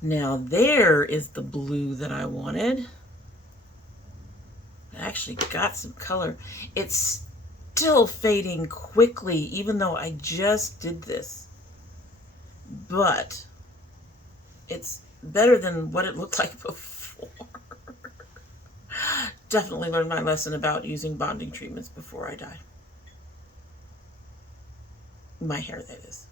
Now there is the blue that I wanted. It actually got some color. It's still fading quickly, even though I just did this. But it's better than what it looked like before. Definitely learned my lesson about using bonding treatments before I die. My hair, that is.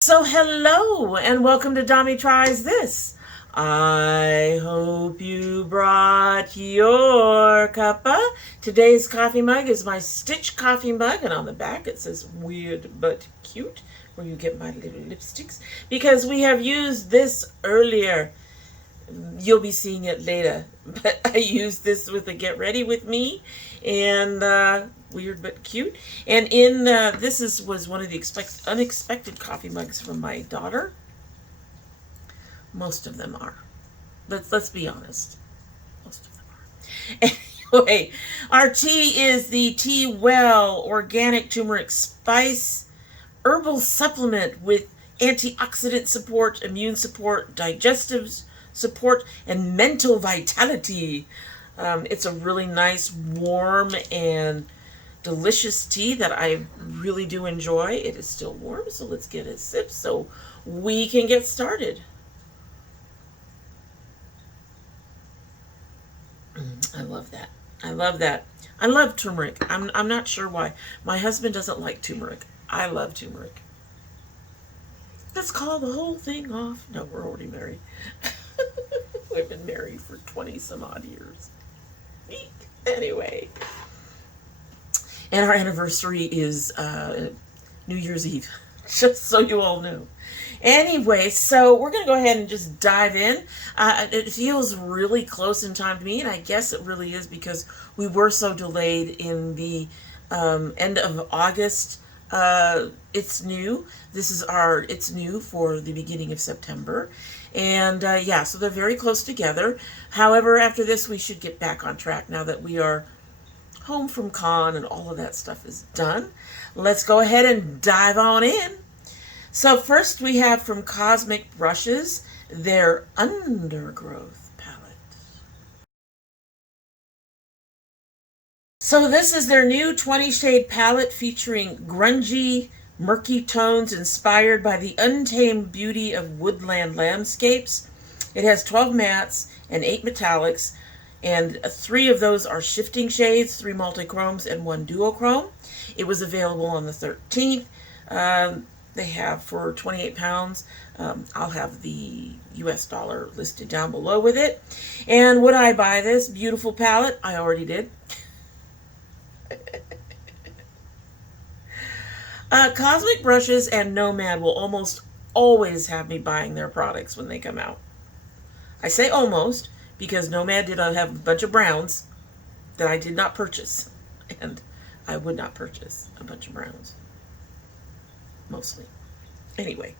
So hello and welcome to Domi Tries This. I hope you brought your cuppa. Today's coffee mug is my Stitch coffee mug, and on the back it says weird but cute, where you get my little lipsticks, because we have used this earlier. You'll be seeing it later, but I used this with the Get Ready With Me and weird but cute. And in was one of the unexpected coffee mugs from my daughter. Most of them are. Let's be honest. Most of them are. Anyway, our tea is the Tea Well Organic Turmeric Spice Herbal Supplement with antioxidant support, immune support, digestive support, and mental vitality. It's a really nice, warm, and delicious tea that I really do enjoy. It is still warm, so let's get a sip so we can get started. I love that. I love that. I love turmeric. I'm not sure why. My husband doesn't like turmeric. I love turmeric. Let's call the whole thing off. No, we're already married. We've been married for 20 some odd years. Anyway. And our anniversary is New Year's Eve, just so you all know. Anyway, so we're going to go ahead and just dive in. It feels really close in time to me, and I guess it really is because we were so delayed in the end of August. It's new. It's new for the beginning of September. And yeah, so they're very close together. However, after this, we should get back on track now that we are home from con and all of that stuff is done. Let's go ahead and dive on in. So first we have from Cosmic Brushes, their Undergrowth palette. So this is their new 20 shade palette featuring grungy, murky tones inspired by the untamed beauty of woodland landscapes. It has 12 mattes and 8 metallics, and 3 of those are shifting shades, 3 multichromes and 1 duochrome. It was available on the 13th. They have for 28 pounds. I'll have the US dollar listed down below with it. And would I buy this beautiful palette? I already did. Cosmic Brushes and Nomad will almost always have me buying their products when they come out. I say almost because Nomad did have a bunch of browns that I did not purchase. And I would not purchase a bunch of browns. Mostly. Anyway.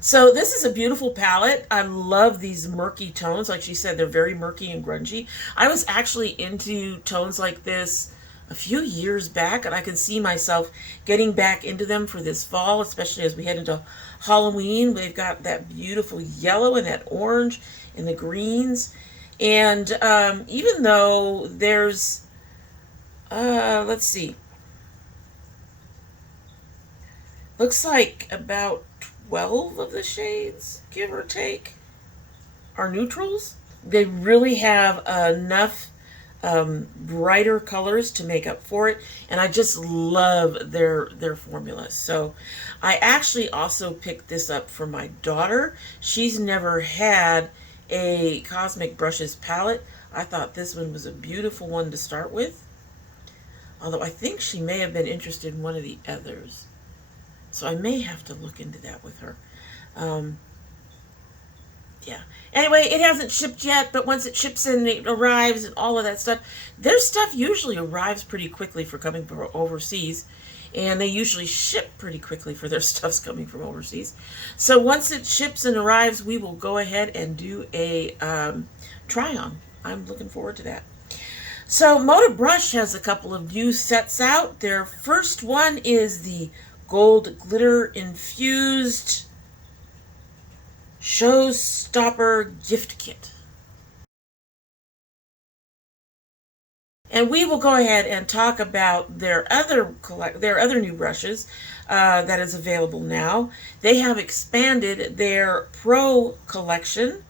So this is a beautiful palette. I love these murky tones. Like she said, they're very murky and grungy. I was actually into tones like this a few years back, and I can see myself getting back into them for this fall, especially as we head into Halloween. We've got that beautiful yellow and that orange and the greens. And even though there's, let's see, looks like about 12 of the shades, give or take, are neutrals. They really have enough brighter colors to make up for it, and I just love their formula. So I actually also picked this up for my daughter. She's never had a Cosmic Brushes palette. I thought this one was a beautiful one to start with, although I think she may have been interested in one of the others. So I may have to look into that with her. Yeah. Anyway, it hasn't shipped yet, but once it ships in, it arrives and all of that stuff. Their stuff usually arrives pretty quickly for coming from overseas, and they usually ship pretty quickly for their stuffs coming from overseas. So once it ships and arrives, we will go ahead and do a try-on. I'm looking forward to that. So Moda Brush has a couple of new sets out. Their first one is the Gold Glitter Infused Showstopper Gift Kit. And we will go ahead and talk about their other new brushes that is available now. They have expanded their Pro collection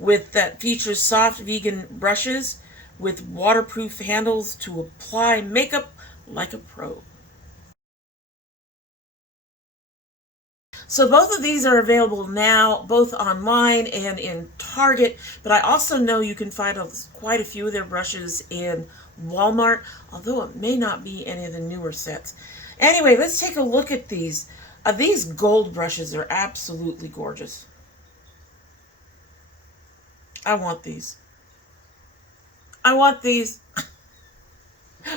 that features soft vegan brushes with waterproof handles to apply makeup like a pro. So both of these are available now, both online and in Target, but I also know you can find quite a few of their brushes in Walmart, although it may not be any of the newer sets. Anyway, let's take a look at these. These gold brushes are absolutely gorgeous. I want these. I want these.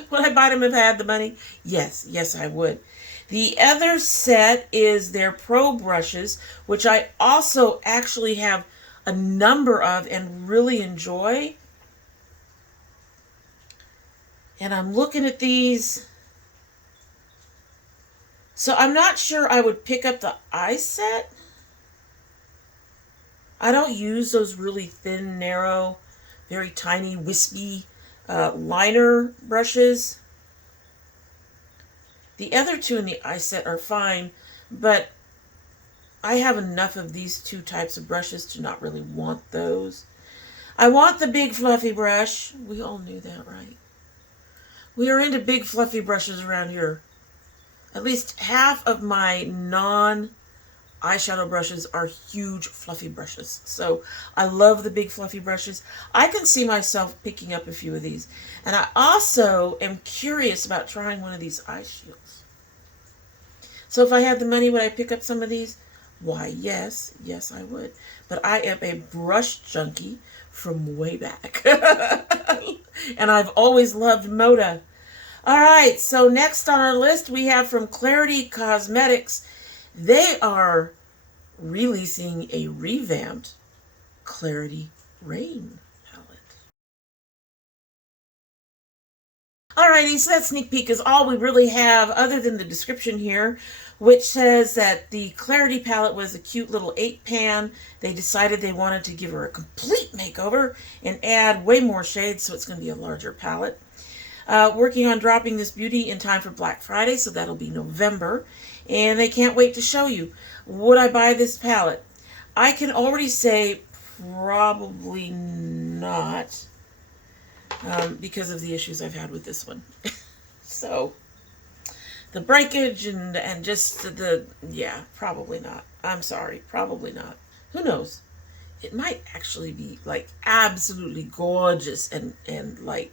Would I buy them if I had the money? Yes, yes I would. The other set is their Pro brushes, which I also actually have a number of and really enjoy. And I'm looking at these. So I'm not sure I would pick up the eye set. I don't use those really thin, narrow, very tiny, wispy liner brushes. The other two in the eye set are fine, but I have enough of these two types of brushes to not really want those. I want the big fluffy brush. We all knew that, right? We are into big fluffy brushes around here. At least half of my non-eyeshadow brushes are huge fluffy brushes. So I love the big fluffy brushes. I can see myself picking up a few of these. And I also am curious about trying one of these eye shields. So if I had the money, would I pick up some of these? Why, yes. Yes, I would. But I am a brush junkie from way back. And I've always loved Moda. All right, so next on our list, we have from Klarity Kosmetics. They are releasing a revamped Klarity Rain palette. Alrighty, so that sneak peek is all we really have other than the description here, which says that the Klarity palette was a cute little 8-pan. They decided they wanted to give her a complete makeover and add way more shades, so it's going to be a larger palette. Working on dropping this beauty in time for Black Friday, so that'll be November. And they can't wait to show you. Would I buy this palette? I can already say probably not, because of the issues I've had with this one. So, the breakage and just yeah, probably not. I'm sorry, probably not. Who knows? It might actually be, like, absolutely gorgeous and like,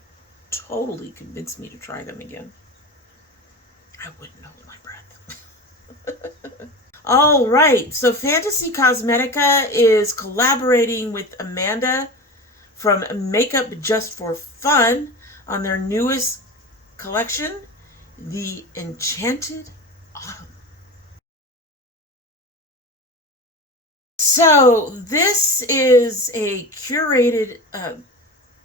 totally convinced me to try them again. I wouldn't know my breath. All right, so Fantasy Cosmetica is collaborating with Amanda from Makeup Just for Fun on their newest collection, the Enchanted Autumn. So this is a curated,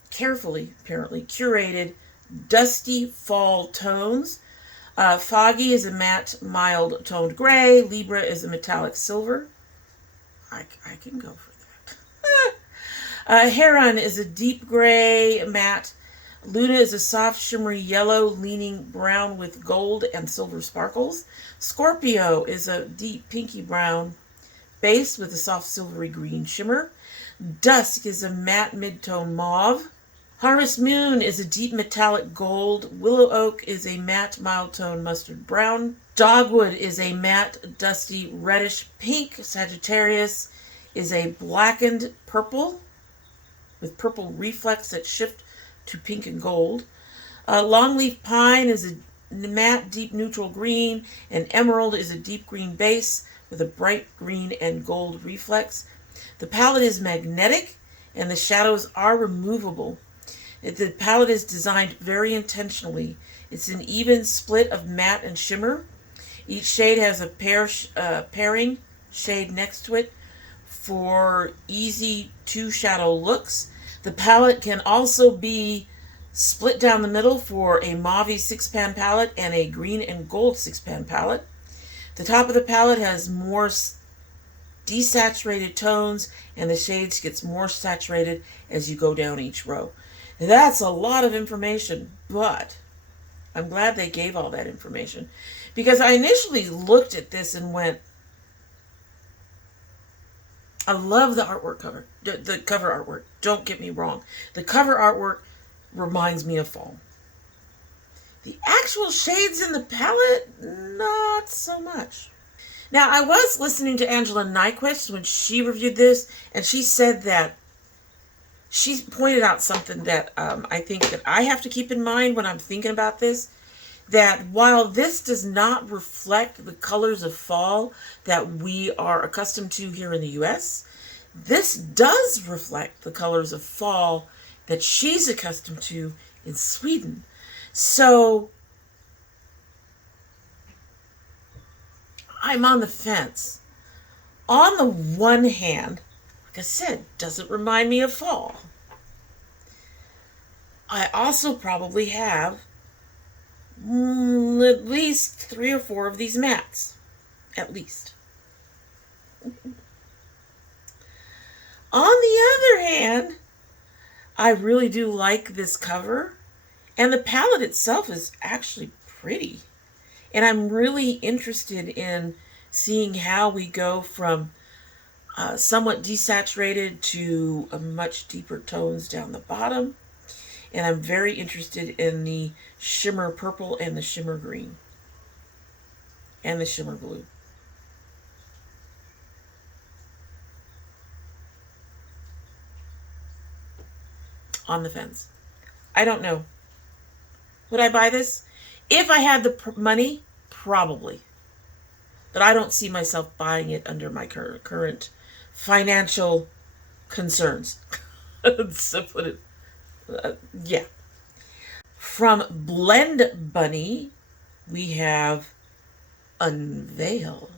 carefully, apparently, curated dusty fall tones. Foggy is a matte, mild toned gray. Libra is a metallic silver. I can go for that. Heron is a deep gray, matte. Luna is a soft, shimmery yellow, leaning brown with gold and silver sparkles. Scorpio is a deep pinky brown base with a soft silvery green shimmer. Dusk is a matte mid-tone mauve. Harvest Moon is a deep metallic gold. Willow Oak is a matte mild tone mustard brown. Dogwood is a matte dusty reddish pink. Sagittarius is a blackened purple with purple reflex that shift to pink and gold. Longleaf Pine is a matte deep neutral green, and Emerald is a deep green base with a bright green and gold reflex. The palette is magnetic and the shadows are removable. The palette is designed very intentionally. It's an even split of matte and shimmer. Each shade has a pairing shade next to it for easy two shadow looks. The palette can also be split down the middle for a mauve 6-pan palette and a green and gold 6-pan palette. The top of the palette has more desaturated tones, and the shades gets more saturated as you go down each row. That's a lot of information, but I'm glad they gave all that information, because I initially looked at this and went, I love the artwork cover, the cover artwork. Don't get me wrong. The cover artwork reminds me of fall. The actual shades in the palette, not so much. Now, I was listening to Angela Nyquist when she reviewed this, and she said that she pointed out something that I think that I have to keep in mind when I'm thinking about this, that while this does not reflect the colors of fall that we are accustomed to here in the U.S., this does reflect the colors of fall that she's accustomed to in Sweden. So I'm on the fence. On the one hand, like I said, doesn't remind me of fall. I also probably have at least 3 or 4 of these mattes. At least. On the other hand, I really do like this cover, and the palette itself is actually pretty. And I'm really interested in seeing how we go from somewhat desaturated to a much deeper tones down the bottom. And I'm very interested in the shimmer purple and the shimmer green and the shimmer blue. On the fence. I don't know. Would I buy this? If I had the money, probably. But I don't see myself buying it under my current financial concerns. So put it. Yeah. From Blend Bunny, we have Unveil.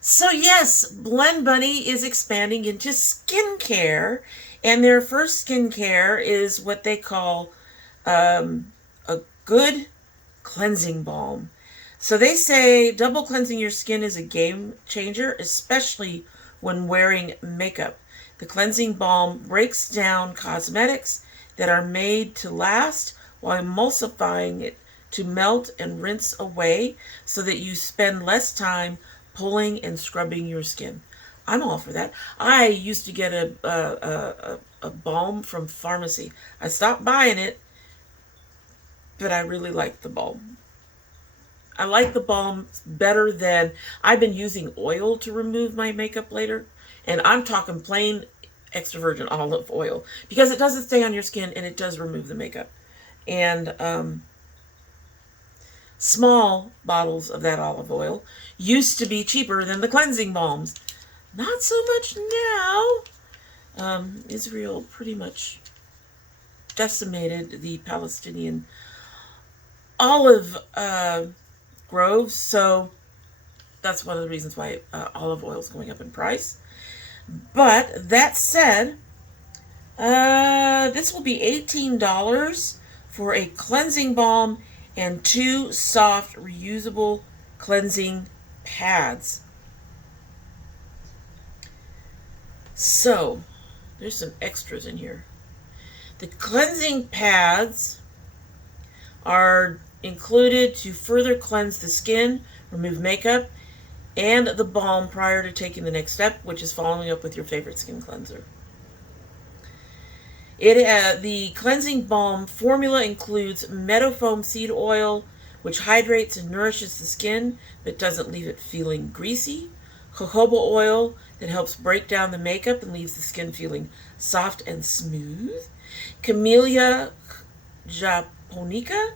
So yes, Blend Bunny is expanding into skincare, and their first skincare is what they call a good cleansing balm. So they say double cleansing your skin is a game changer, especially when wearing makeup. The cleansing balm breaks down cosmetics that are made to last while emulsifying it to melt and rinse away so that you spend less time pulling and scrubbing your skin. I'm all for that. I used to get a balm from pharmacy. I stopped buying it, but I really like the balm. I like the balm better than, I've been using oil to remove my makeup later, and I'm talking plain extra virgin olive oil, because it doesn't stay on your skin and it does remove the makeup. And small bottles of that olive oil used to be cheaper than the cleansing balms. Not so much now. Israel pretty much decimated the Palestinian olive groves, so that's one of the reasons why olive oil is going up in price. But that said, this will be $18 for a cleansing balm and 2 soft reusable cleansing pads. So there's some extras in here. The cleansing pads are included to further cleanse the skin, remove makeup, and the balm prior to taking the next step, which is following up with your favorite skin cleanser. The cleansing balm formula includes meadow foam seed oil, which hydrates and nourishes the skin but doesn't leave it feeling greasy. Jojoba oil that helps break down the makeup and leaves the skin feeling soft and smooth. Camellia japonica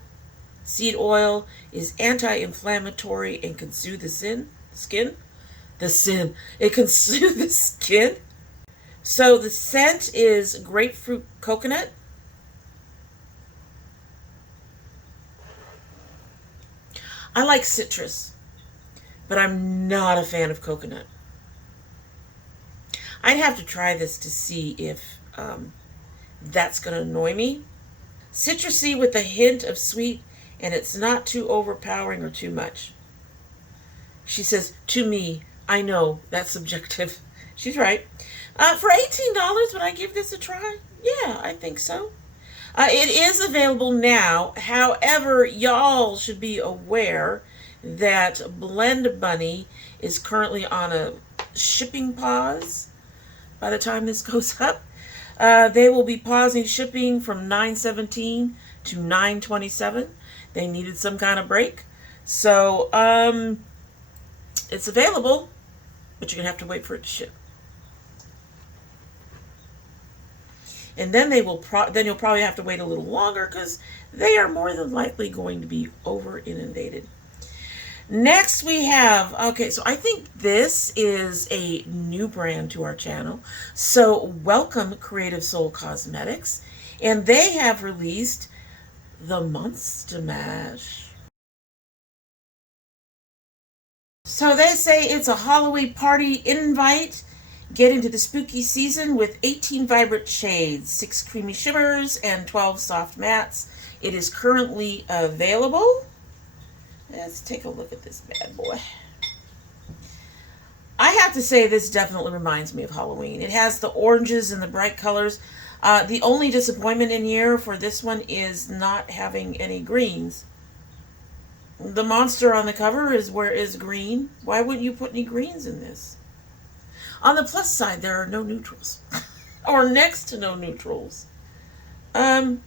seed oil is anti-inflammatory and can soothe the skin. It can soothe the skin. So the scent is grapefruit coconut. I like citrus, but I'm not a fan of coconut. I'd have to try this to see if That's going to annoy me. Citrusy with a hint of sweet, and it's not too overpowering or too much. She says, to me, I know, that's subjective. She's right. For $18, would I give this a try? Yeah, I think so. It is available now. However, y'all should be aware that Blend Bunny is currently on a shipping pause by the time this goes up. They will be pausing shipping from 9/17 to 9/27. They needed some kind of break. So, it's available, but you're going to have to wait for it to ship. And then you'll probably have to wait a little longer because they are more than likely going to be over inundated. Next we have, okay, so I think this is a new brand to our channel. So welcome Creative Soul Cosmetics. And they have released the Monster Mash. So they say it's a Halloween party invite. Get into the spooky season with 18 vibrant shades, 6 creamy shimmers, and 12 soft mattes. It is currently available. Let's take a look at this bad boy. I have to say this definitely reminds me of Halloween. It has the oranges and the bright colors. The only disappointment in here for this one is not having any greens. The monster on the cover is green. Why wouldn't you put any greens in this? On the plus side, there are no neutrals. Or next to no neutrals. I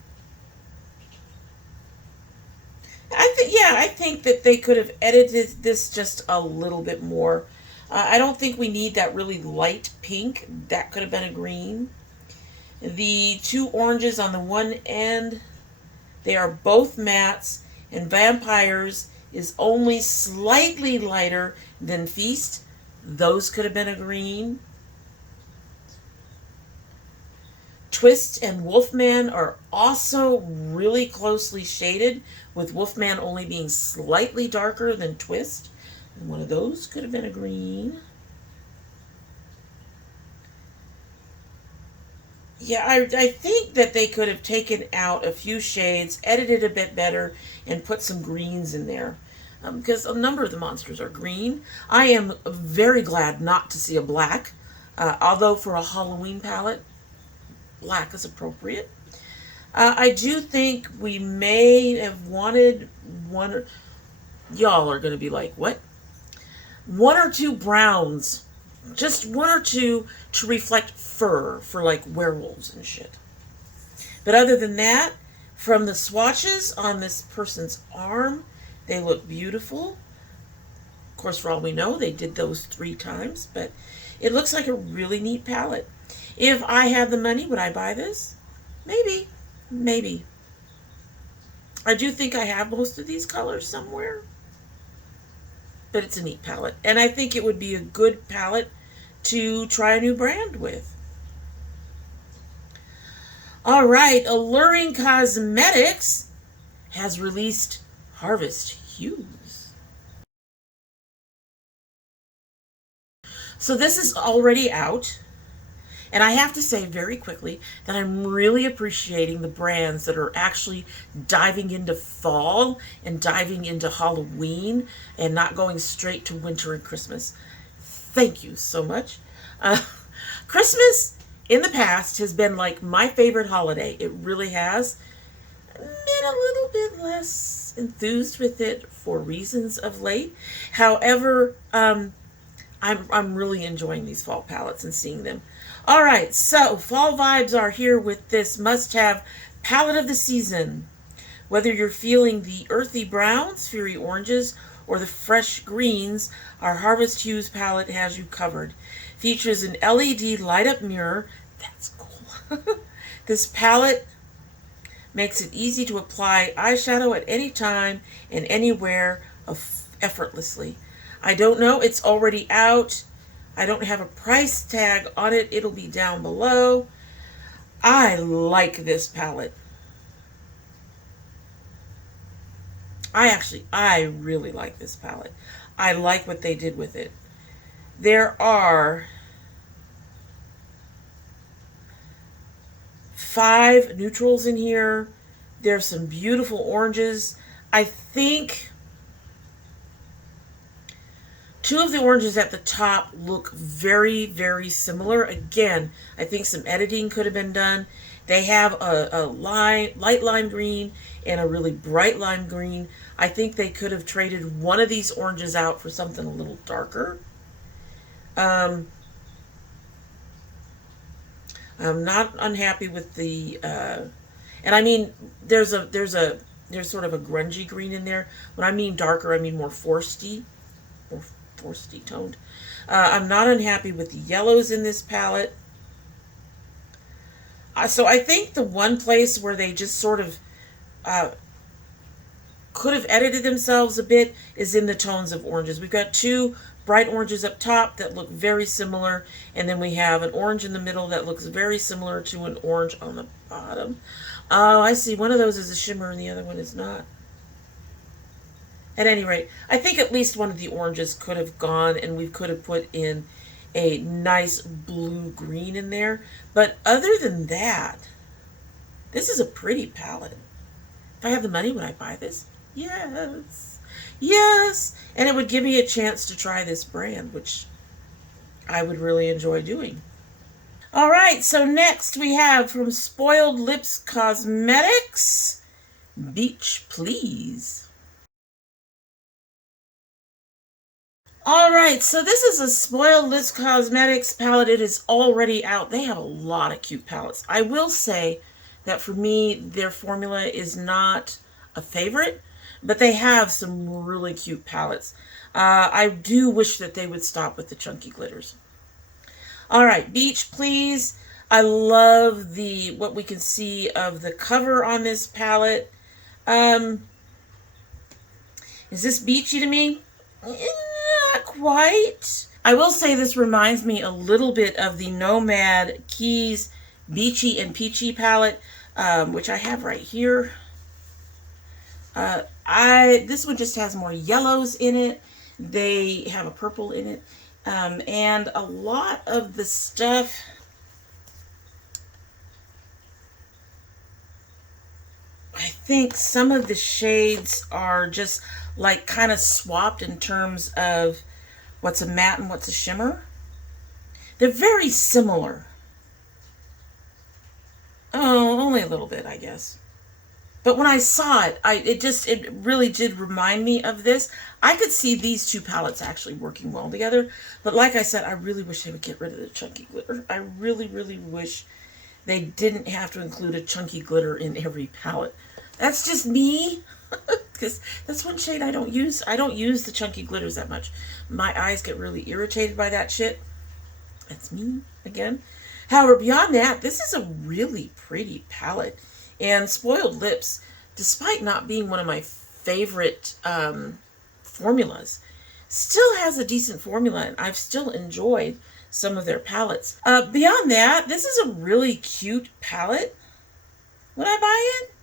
think that they could have edited this just a little bit more. I don't think we need that really light pink. That could have been a green. The 2 oranges on the one end, they are both mattes, and Vampires is only slightly lighter than Feast. Those could have been a green. Twist and Wolfman are also really closely shaded, with Wolfman only being slightly darker than Twist. And one of those could have been a green. Yeah, I think that they could have taken out a few shades, edited a bit better, and put some greens in there. Because a number of the monsters are green. I am very glad not to see a black, although for a Halloween palette, black is appropriate. I do think we may have wanted y'all are going to be like, what? 1 or 2 browns. Just 1 or 2 to reflect fur for like werewolves and shit. But other than that, from the swatches on this person's arm, they look beautiful. Of course, for all we know, they did those 3 times, but it looks like a really neat palette. If I had the money, would I buy this? Maybe. Maybe. I do think I have most of these colors somewhere. But it's a neat palette. And I think it would be a good palette to try a new brand with. All right, Alluring Cosmetics has released Harvest Hues. So this is already out. And I have to say very quickly that I'm really appreciating the brands that are actually diving into fall and diving into Halloween and not going straight to winter and Christmas. Thank you so much. Christmas in the past has been like my favorite holiday. It really has. Been a little bit less enthused with it for reasons of late. However, I'm really enjoying these fall palettes and seeing them. All right, so fall vibes are here with this must-have palette of the season. Whether you're feeling the earthy browns, fiery oranges, or the fresh greens, our Harvest Hues palette has you covered. Features an LED light-up mirror. That's cool. This palette makes it easy to apply eyeshadow at any time and anywhere effortlessly. I don't know, it's already out. I don't have a price tag on it. It'll be down below. I like this palette. I really like this palette. I like what they did with it. There are 5 neutrals in here. There's some beautiful oranges. I think 2 of the oranges at the top look very, very similar. Again, I think some editing could have been done. They have a light lime green and a really bright lime green. I think they could have traded one of these oranges out for something a little darker. I'm not unhappy with the, and I mean, there's sort of a grungy green in there. When I mean darker, I mean more foresty toned. I'm not unhappy with the yellows in this palette. So I think the one place where they just sort of could have edited themselves a bit is in the tones of oranges. We've got 2 bright oranges up top that look very similar, and then we have an orange in the middle that looks very similar to an orange on the bottom. Oh, I see. One of those is a shimmer and the other one is not. At any rate, I think at least one of the oranges could have gone, and we could have put in a nice blue-green in there. But other than that, this is a pretty palette. If I have the money, would I buy this? Yes. Yes. And it would give me a chance to try this brand, which I would really enjoy doing. All right, so next we have from Spoiled Lips Cosmetics, Beach Please. All right, so this is a Spoiled Lips Cosmetics palette. It is already out. They have a lot of cute palettes. I will say that for me, their formula is not a favorite, but they have some really cute palettes. I do wish that they would stop with the chunky glitters. All right, Beach Please. I love what we can see of the cover on this palette. Is this beachy to me? Not quite. I will say this reminds me a little bit of the Nomad Keys Beachy and Peachy palette, which I have right here. This one just has more yellows in it. They have a purple in it. And a lot of the stuff, I think some of the shades are just like kind of swapped in terms of what's a matte and what's a shimmer. They're very similar. Oh, only a little bit, I guess. But when I saw it, it really did remind me of this. I could see these 2 palettes actually working well together. But like I said, I really wish they would get rid of the chunky glitter. I really, really wish they didn't have to include a chunky glitter in every palette. That's just me. Because that's one shade I don't use. I don't use the chunky glitters that much. My eyes get really irritated by that shit. That's me again. However, beyond that, this is a really pretty palette. And Spoiled Lips, despite not being one of my favorite formulas, still has a decent formula, and I've still enjoyed some of their palettes. Beyond that, this is a really cute palette. Would I buy it?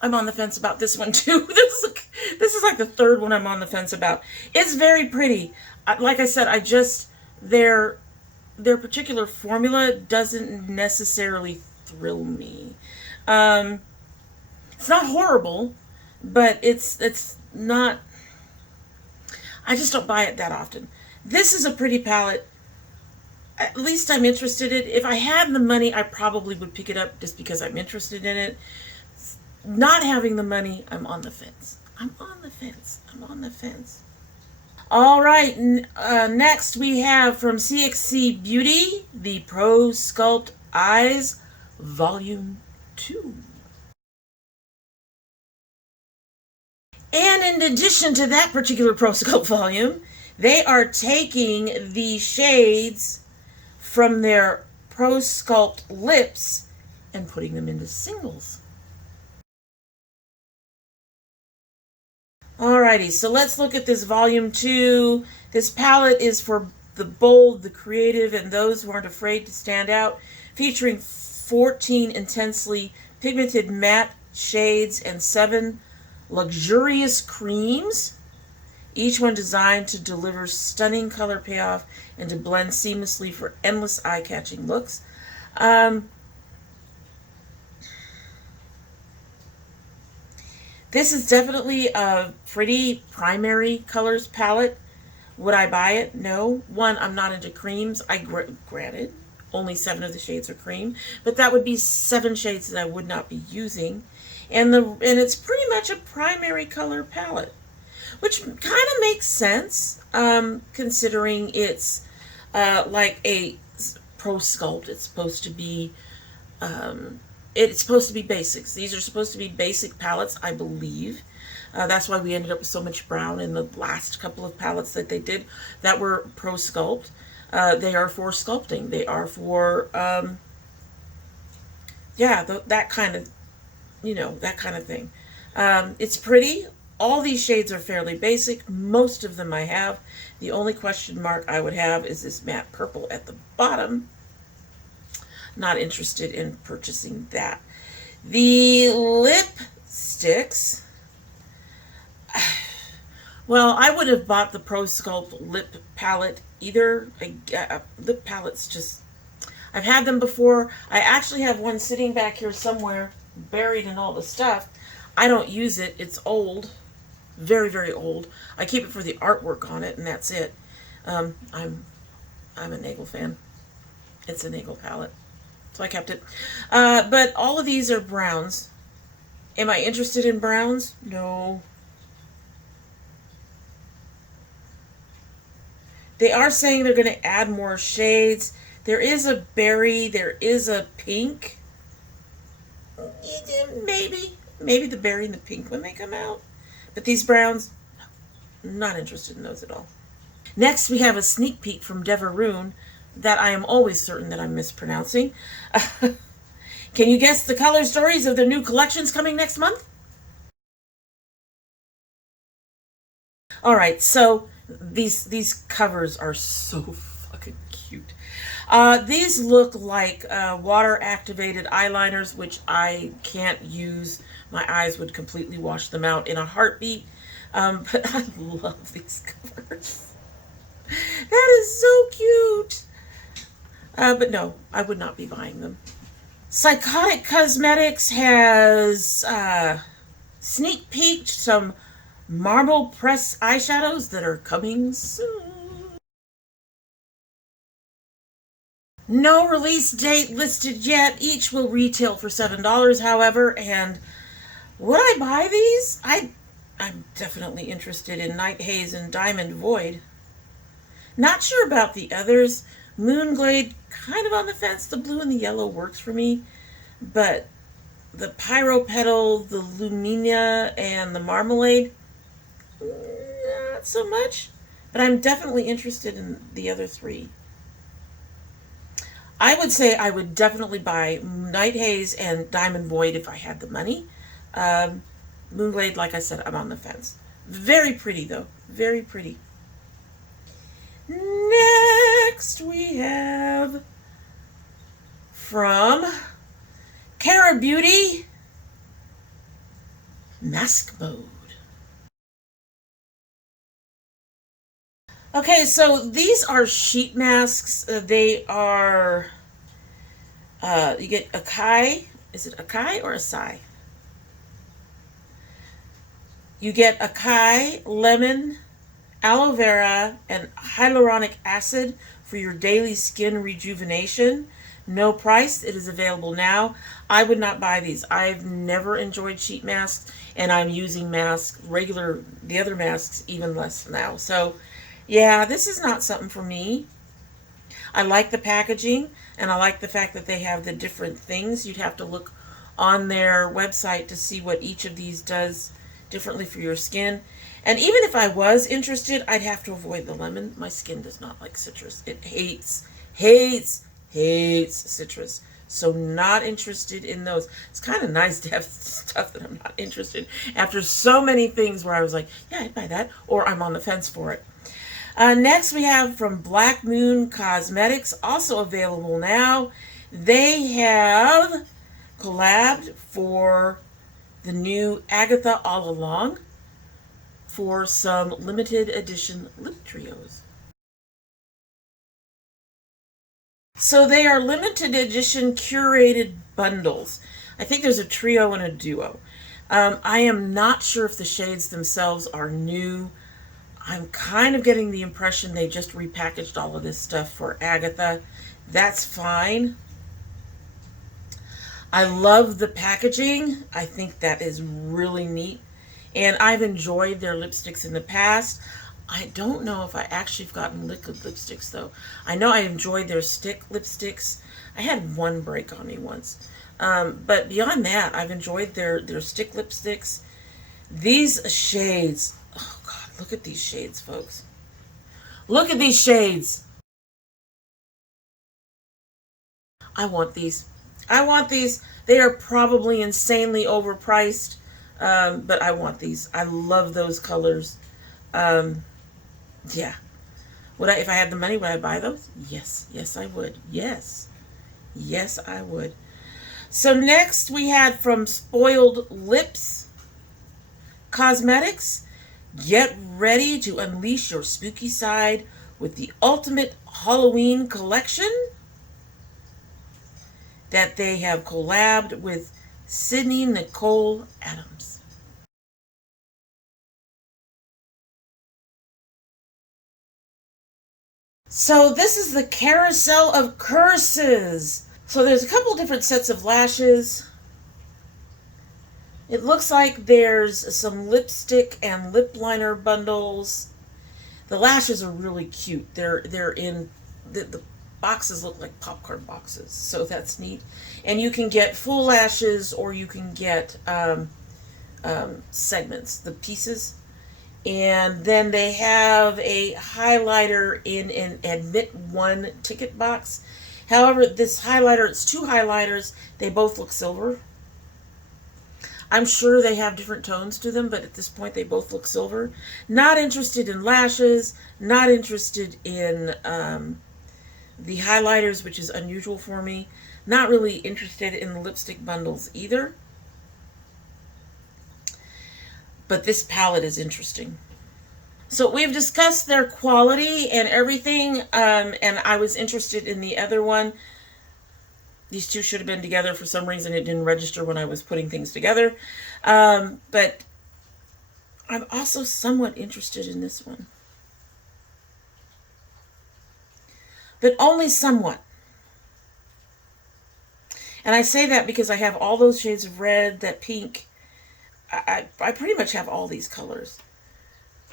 I'm on the fence about this one too. This is like the 3rd one I'm on the fence about. It's very pretty. Like I said, their particular formula doesn't necessarily thrill me. It's not horrible, but it's not. I just don't buy it that often. This is a pretty palette. At least I'm interested in it. If I had the money, I probably would pick it up just because I'm interested in it. Not having the money, I'm on the fence. I'm on the fence. I'm on the fence. All right, next we have from CXC Beauty, the ProSculpt Eyes Volume 2. And in addition to that particular ProSculpt volume, they are taking the shades from their ProSculpt lips and putting them into singles. Alrighty, so let's look at this volume 2. This palette is for the bold, the creative, and those who aren't afraid to stand out, featuring 14 intensely pigmented matte shades and 7 luxurious creams. Each one designed to deliver stunning color payoff and to blend seamlessly for endless eye-catching looks. This is definitely a pretty primary colors palette. Would I buy it? No. One, I'm not into creams. Granted, only 7 of the shades are cream, but that would be 7 shades that I would not be using. And it's pretty much a primary color palette, which kind of makes sense, considering it's like a ProSculpt. It's supposed to be basics. These are supposed to be basic palettes, I believe. That's why we ended up with so much brown in the last couple of palettes that they did that were ProSculpt. They are for sculpting. They are for, that kind of, that kind of thing. It's pretty. All these shades are fairly basic. Most of them I have. The only question mark I would have is this matte purple at the bottom. Not interested in purchasing that. The lipsticks. Well, I would have bought the ProSculpt lip palette either. Lip palettes just... I've had them before. I actually have one sitting back here somewhere, buried in all the stuff. I don't use it. It's old. Very, very old. I keep it for the artwork on it, and that's it. I'm a Nagel fan. It's a Nagel palette, so I kept it. But all of these are browns. Am I interested in browns? No. They are saying they're going to add more shades. There is a berry. There is a pink. Maybe the berry and the pink when they come out. But these browns, not interested in those at all. Next, we have a sneak peek from Dieverune that I am always certain that I'm mispronouncing. Can you guess the color stories of their new collections coming next month? All right, so these covers are so fucking cute. These look like water-activated eyeliners, which I can't use. My eyes would completely wash them out in a heartbeat. But I love these covers. That is so cute. But no, I would not be buying them. Psychotic Kosmetics has sneak peeked some marble press eyeshadows that are coming soon. No release date listed yet. Each will retail for $7, however, and would I buy these? I'm definitely interested in Night Haze and Diamond Void. Not sure about the others. Moonglade, kind of on the fence. The blue and the yellow works for me, but the Pyro Petal, the Lumina, and the Marmalade, not so much. But I'm definitely interested in the other 3. I would say I would definitely buy Night Haze and Diamond Void if I had the money. Moonglade, like I said, I'm on the fence. Very pretty, though. Very pretty. Next, we have from Cara Beauty, Mask Mode. Okay, so these are sheet masks. They are, you get Acai. Is it Acai or Acai? You get Acai, lemon, aloe vera, and hyaluronic acid for your daily skin rejuvenation. No price. It is available now. I would not buy these. I've never enjoyed sheet masks, and I'm using masks, the other masks, even less now. So, yeah, this is not something for me. I like the packaging, and I like the fact that they have the different things. You'd have to look on their website to see what each of these does differently for your skin. And even if I was interested, I'd have to avoid the lemon. My skin does not like citrus. It hates citrus. So not interested in those. It's kind of nice to have stuff that I'm not interested in after so many things where I was like, yeah, I'd buy that, or I'm on the fence for it. Next we have from BloodMoon Cosmetics, also available now. They have collabed for the new Agatha All Along for some limited edition lip trios. So they are limited edition curated bundles. I think there's a trio and a duo. I am not sure if the shades themselves are new. I'm kind of getting the impression they just repackaged all of this stuff for Agatha. That's fine. I love the packaging. I think that is really neat. And I've enjoyed their lipsticks in the past. I don't know if I actually have gotten liquid lipsticks, though. I know I enjoyed their stick lipsticks. I had one break on me once. But beyond that, I've enjoyed their stick lipsticks. These shades, oh God, look at these shades, folks. Look at these shades. I want these. I want these. They are probably insanely overpriced, but I want these. I love those colors. Yeah. Would I, if I had the money, would I buy those? Yes. Yes, I would. Yes. Yes, I would. So next we had from Spoiled Lips Cosmetics. Get ready to unleash your spooky side with the ultimate Halloween collection that they have collabed with Sydney Nicole Adams. So this is the Carousel of Curses. So there's a couple different sets of lashes. It looks like there's some lipstick and lip liner bundles. The lashes are really cute. They're in the boxes look like popcorn boxes, so that's neat. And you can get full lashes or you can get segments, the pieces. And then they have a highlighter in an admit one ticket box. However, this highlighter, it's two highlighters. They both look silver. I'm sure they have different tones to them, but at this point they both look silver. Not interested in lashes, not interested in the highlighters, which is unusual for me. Not really interested in the lipstick bundles either. But this palette is interesting. So we've discussed their quality and everything, and I was interested in the other one. These two should have been together. For some reason, it didn't register when I was putting things together. But I'm also somewhat interested in this one. But only somewhat. And I say that because I have all those shades of red, that pink. I pretty much have all these colors.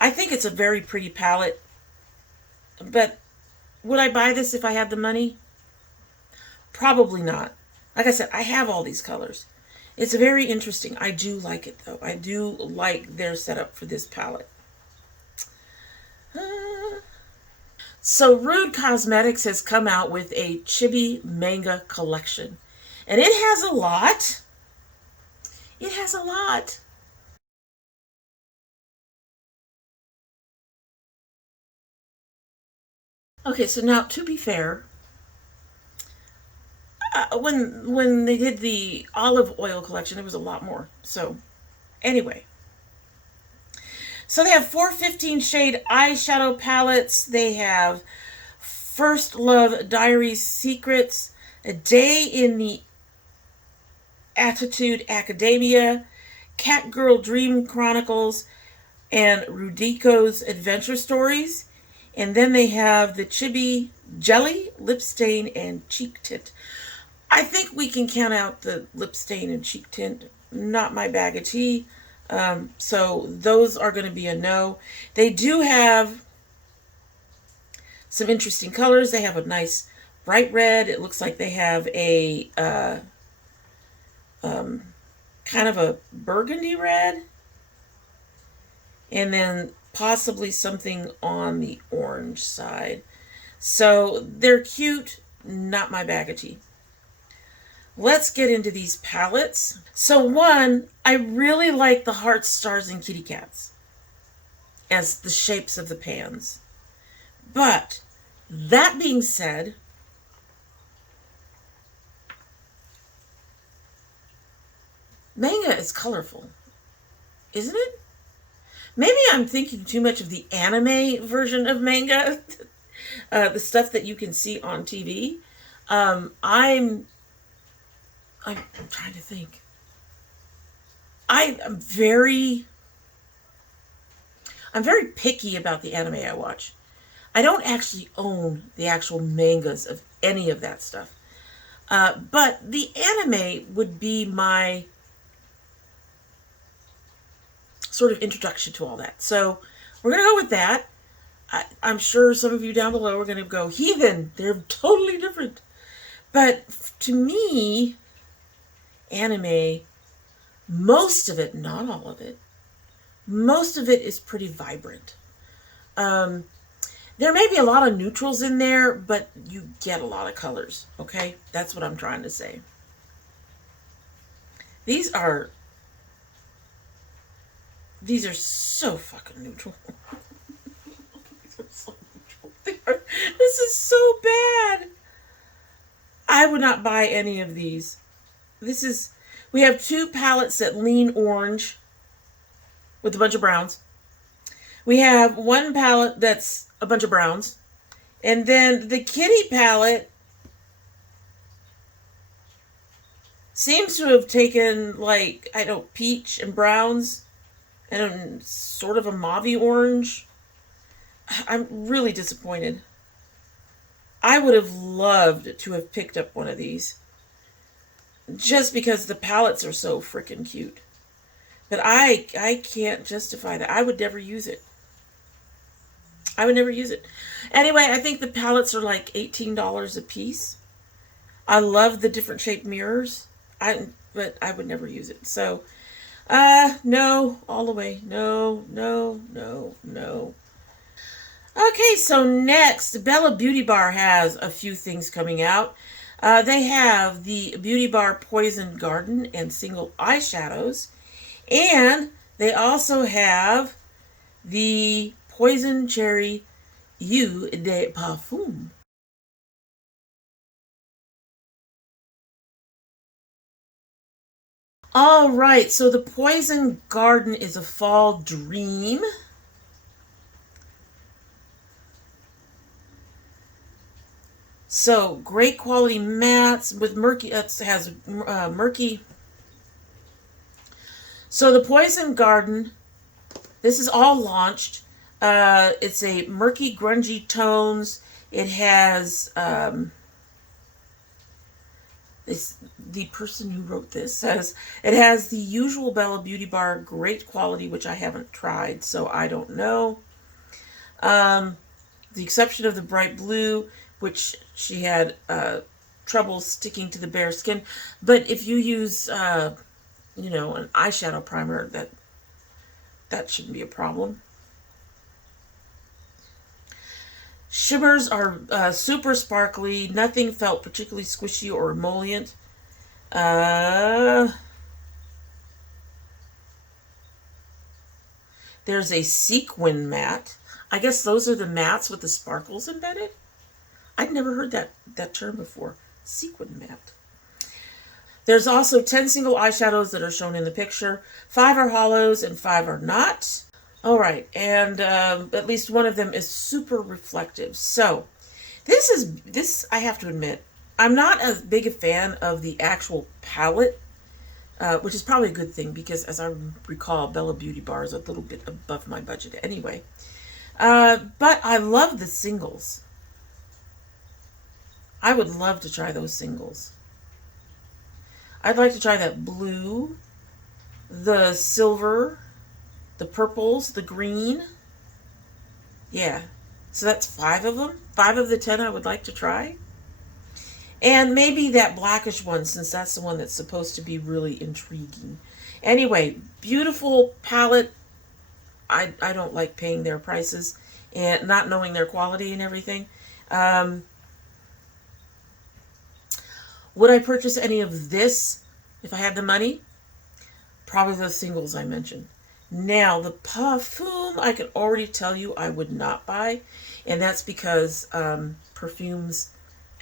I think it's a very pretty palette. But would I buy this if I had the money? Probably not. Like I said, I have all these colors. It's very interesting. I do like it, though. I do like their setup for this palette. So Rude Cosmetics has come out with a chibi manga collection. And it has a lot. It has a lot. Okay, so now, to be fair, when they did the olive oil collection, there was a lot more. So, anyway. So they have 415 shade eyeshadow palettes. They have First Love Diaries Secrets, A Day in the Attitude Academia, Catgirl Dream Chronicles, and Rudiko's Adventure Stories. And then they have the Chibi Jelly, Lip Stain, and Cheek Tint. I think we can count out the lip stain and cheek tint. Not my bag of tea. So those are going to be a no. They do have some interesting colors. They have a nice bright red. It looks like they have a kind of a burgundy red. And then possibly something on the orange side. So they're cute. Not my bag of tea. Let's get into these palettes. So one, I really like the hearts, stars, and kitty cats as the shapes of the pans. But that being said, manga is colorful, isn't it? Maybe I'm thinking too much of the anime version of manga, the stuff that you can see on TV. I'm trying to think. I'm very picky about the anime I watch. I don't actually own the actual mangas of any of that stuff. But the anime would be my sort of introduction to all that. So we're going to go with that. I'm sure some of you down below are going to go, heathen, they're totally different. But to me, anime, most of it, not all of it, most of it is pretty vibrant. There may be a lot of neutrals in there, but you get a lot of colors, okay? That's what I'm trying to say. These are so fucking neutral. These are so neutral. This is so bad. I would not buy any of these. We have 2 palettes that lean orange with a bunch of browns. We have 1 palette that's a bunch of browns. And then the kitty palette seems to have taken, like, I don't know, peach and browns and sort of a mauve orange. I'm really disappointed. I would have loved to have picked up one of these. Just because the palettes are so freaking cute. But I can't justify that. I would never use it. I would never use it. Anyway, I think the palettes are like $18 a piece. I love the different shaped mirrors. But I would never use it. So, no, all the way. No, no, no, no. Okay, so next, Bella Beauty Bar has a few things coming out. They have the Beauty Bar Poison Garden and single eyeshadows. And they also have the Poison Cherry Eau de Parfum. All right, so the Poison Garden is a fall dream. So great quality mattes with murky. It has murky. So the Poison Garden, this is all launched. It's a murky, grungy tones. It has the person who wrote this says it has the usual Bella Beauty Bar great quality, which I haven't tried, so I don't know. The exception of the bright blue, which she had trouble sticking to the bare skin. But if you use, you know, an eyeshadow primer, that shouldn't be a problem. Shimmers are super sparkly. Nothing felt particularly squishy or emollient. There's a sequin matte. I guess those are the mattes with the sparkles embedded. I'd never heard that term before. Sequin matte. There's also 10 single eyeshadows that are shown in the picture. 5 are hollows and 5 are not. All right, and at least one of them is super reflective. So this I have to admit, I'm not as big a fan of the actual palette, which is probably a good thing because, as I recall, Bella Beauty Bar is a little bit above my budget anyway. But I love the singles. I would love to try those singles. I'd like to try that blue, the silver, the purples, the green. Yeah. So that's 5 of them. 5 of the 10 I would like to try. And maybe that blackish one, since that's the one that's supposed to be really intriguing. Anyway, beautiful palette. I don't like paying their prices and not knowing their quality and everything. Would I purchase any of this if I had the money? Probably the singles I mentioned. Now, the perfume, I can already tell you I would not buy. And that's because perfumes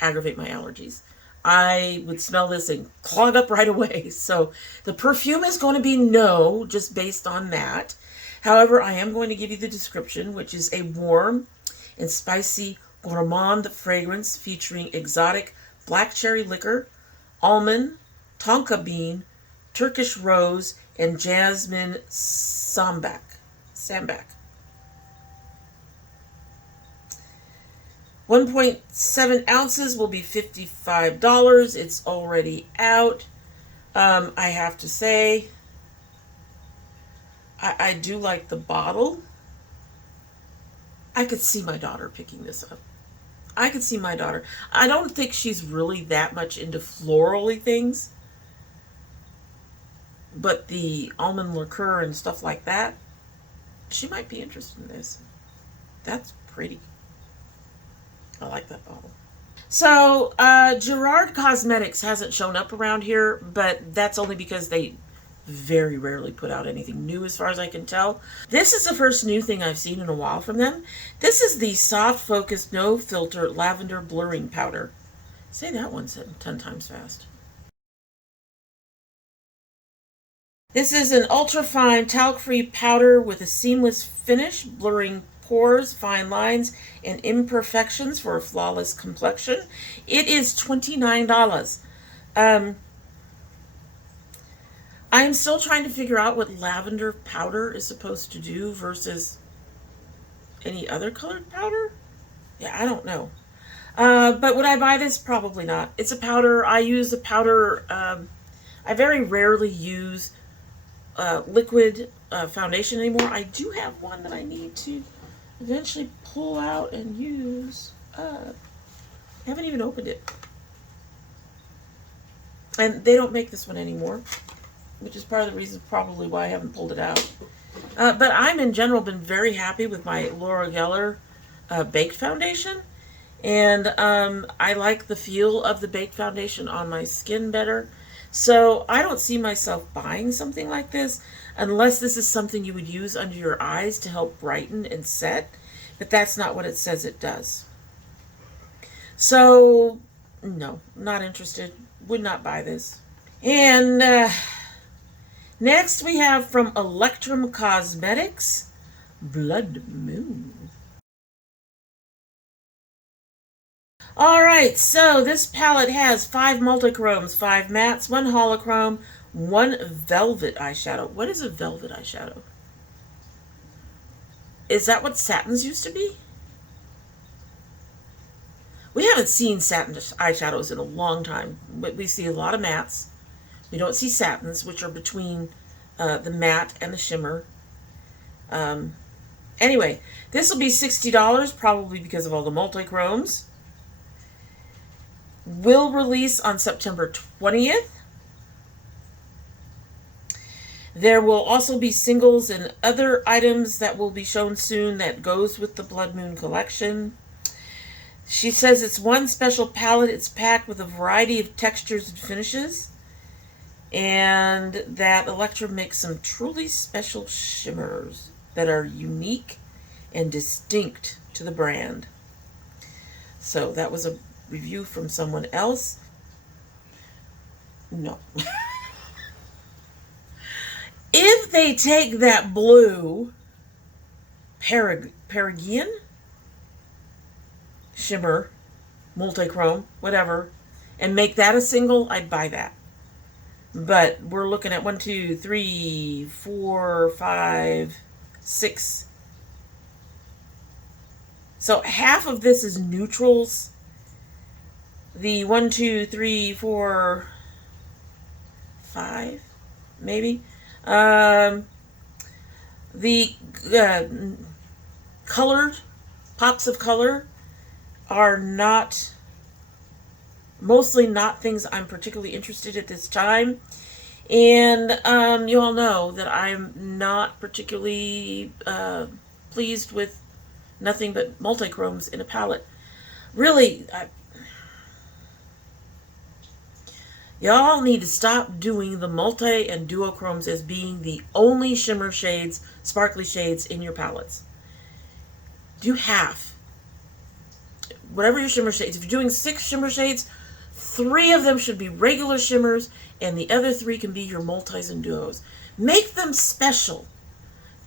aggravate my allergies. I would smell this and clog up right away. So the perfume is going to be no, just based on that. However, I am going to give you the description, which is a warm and spicy gourmand fragrance featuring exotic black cherry liquor, almond, tonka bean, Turkish rose, and jasmine sambac. 1.7 ounces will be $55. It's already out. I have to say, I do like the bottle. I could see my daughter picking this up. I could see my daughter. I don't think she's really that much into florally things, but the almond liqueur and stuff like that, she might be interested in this. That's pretty. I like that bottle. So, Gerard Cosmetics hasn't shown up around here, but that's only because they very rarely put out anything new as far as I can tell. This is the first new thing I've seen in a while from them. This is the Soft Focus No Filter Lavender Blurring Powder. Say that one 10 times fast. This is an ultra-fine talc-free powder with a seamless finish, blurring pores, fine lines, and imperfections for a flawless complexion. It is $29. I'm still trying to figure out what lavender powder is supposed to do versus any other colored powder. Yeah, I don't know. But would I buy this? Probably not. It's a powder. I use a powder. I very rarely use liquid foundation anymore. I do have one that I need to eventually pull out and use. I haven't even opened it. And they don't make this one anymore, which is part of the reason probably why I haven't pulled it out. But I'm in general been very happy with my Laura Geller baked foundation. And I like the feel of the baked foundation on my skin better. So I don't see myself buying something like this unless this is something you would use under your eyes to help brighten and set. But that's not what it says it does. So, no, not interested. Would not buy this. And next we have from Electrum Cosmetics, BloodMoon. Alright, so this palette has 5 multichromes, 5 mattes, 1 holochrome, 1 velvet eyeshadow. What is a velvet eyeshadow? Is that what satins used to be? We haven't seen satin eyeshadows in a long time, but we see a lot of mattes. We don't see satins, which are between the matte and the shimmer. Anyway, this will be $60, probably because of all the multichromes. Will release on September 20th. There will also be singles and other items that will be shown soon that goes with the BloodMoon collection. She says it's one special palette. It's packed with a variety of textures and finishes. And that Electrum makes some truly special shimmers that are unique and distinct to the brand. So that was a review from someone else. No. If they take that blue Paragian shimmer, multichrome, whatever, and make that a single, I'd buy that. But we're looking at 1, 2, 3, 4, 5, 6. So half of this is neutrals. The 1, 2, 3, 4, 5, maybe. The colored pops of color are not, mostly not things I'm particularly interested at this time. And you all know that I'm not particularly pleased with nothing but multichromes in a palette. Really, y'all need to stop doing the multi and duochromes as being the only shimmer shades, sparkly shades in your palettes. Do half. Whatever your shimmer shades. If you're doing 6 shimmer shades, 3 of them should be regular shimmers, and the other 3 can be your multis and duos. Make them special.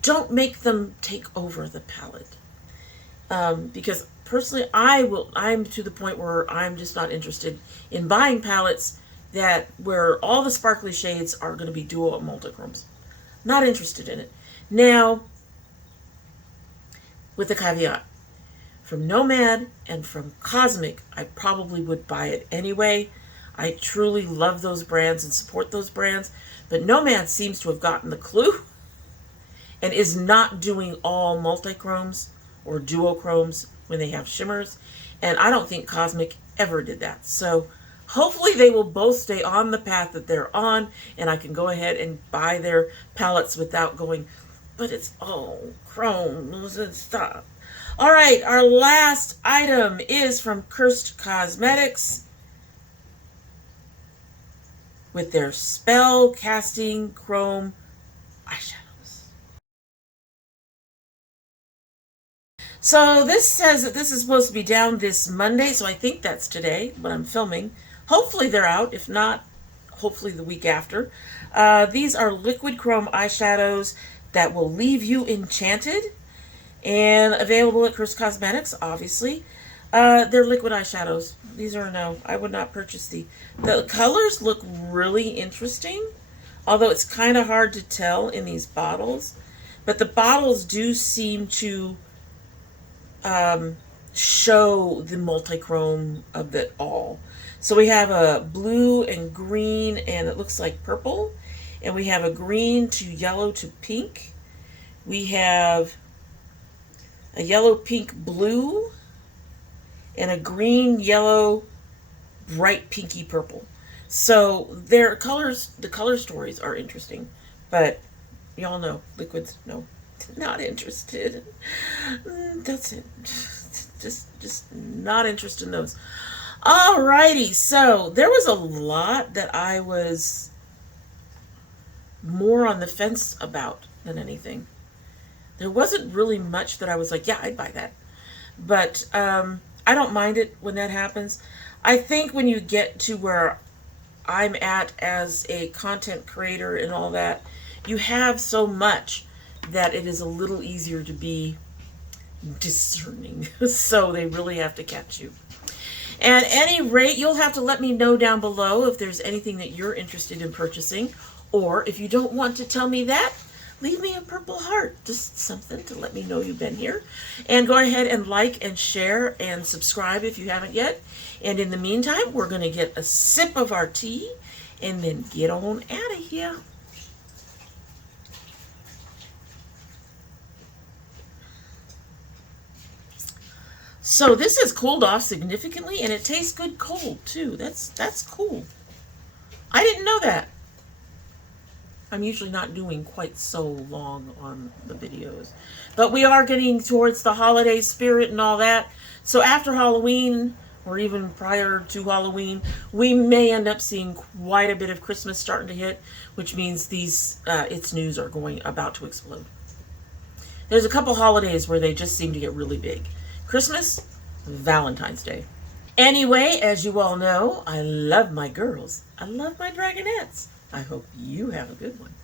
don't make them take over the palette. Because personally, I'm to the point where I'm just not interested in buying palettes where all the sparkly shades are going to be dual multichromes. Not interested in it. Now, with a caveat, from Nomad and from Cosmic, I probably would buy it anyway. I truly love those brands and support those brands, but Nomad seems to have gotten the clue and is not doing all multichromes or duochromes when they have shimmers, and I don't think Cosmic ever did that. So hopefully they will both stay on the path that they're on, and I can go ahead and buy their palettes without going, but it's all chromes and stuff. All right, our last item is from Curst Cosmetics with their Spell Casting Chrome Eyeshadows. So this says that this is supposed to be down this Monday, so I think that's today when I'm filming. Hopefully they're out. If not, hopefully the week after. These are liquid chrome eyeshadows that will leave you enchanted, and available at Curst Cosmetics, obviously. They're liquid eyeshadows. These are no, I would not purchase the colors look really interesting, although it's kind of hard to tell in these bottles. But the bottles do seem to show the multichrome of it all. So we have a blue and green, and it looks like purple. And we have a green to yellow to pink. We have a yellow, pink, blue, and a green, yellow, bright pinky purple. So their colors, the color stories are interesting, but y'all know liquids, no, not interested. That's it. Just not interested in those. Alrighty, so there was a lot that I was more on the fence about than anything. There wasn't really much that I was like, yeah, I'd buy that. But I don't mind it when that happens. I think when you get to where I'm at as a content creator and all that, you have so much that it is a little easier to be discerning. So they really have to catch you. At any rate, you'll have to let me know down below if there's anything that you're interested in purchasing. Or if you don't want to tell me that, leave me a purple heart. Just something to let me know you've been here. And go ahead and like and share and subscribe if you haven't yet. And in the meantime, we're going to get a sip of our tea and then get on out of here. So this has cooled off significantly, and it tastes good cold too. That's cool. I didn't know that. I'm usually not doing quite so long on the videos. But we are getting towards the holiday spirit and all that. So after Halloween, or even prior to Halloween, we may end up seeing quite a bit of Christmas starting to hit, which means these It's News are about to explode. There's a couple holidays where they just seem to get really big. Christmas, Valentine's Day. Anyway, as you all know, I love my girls. I love my dragonettes. I hope you have a good one.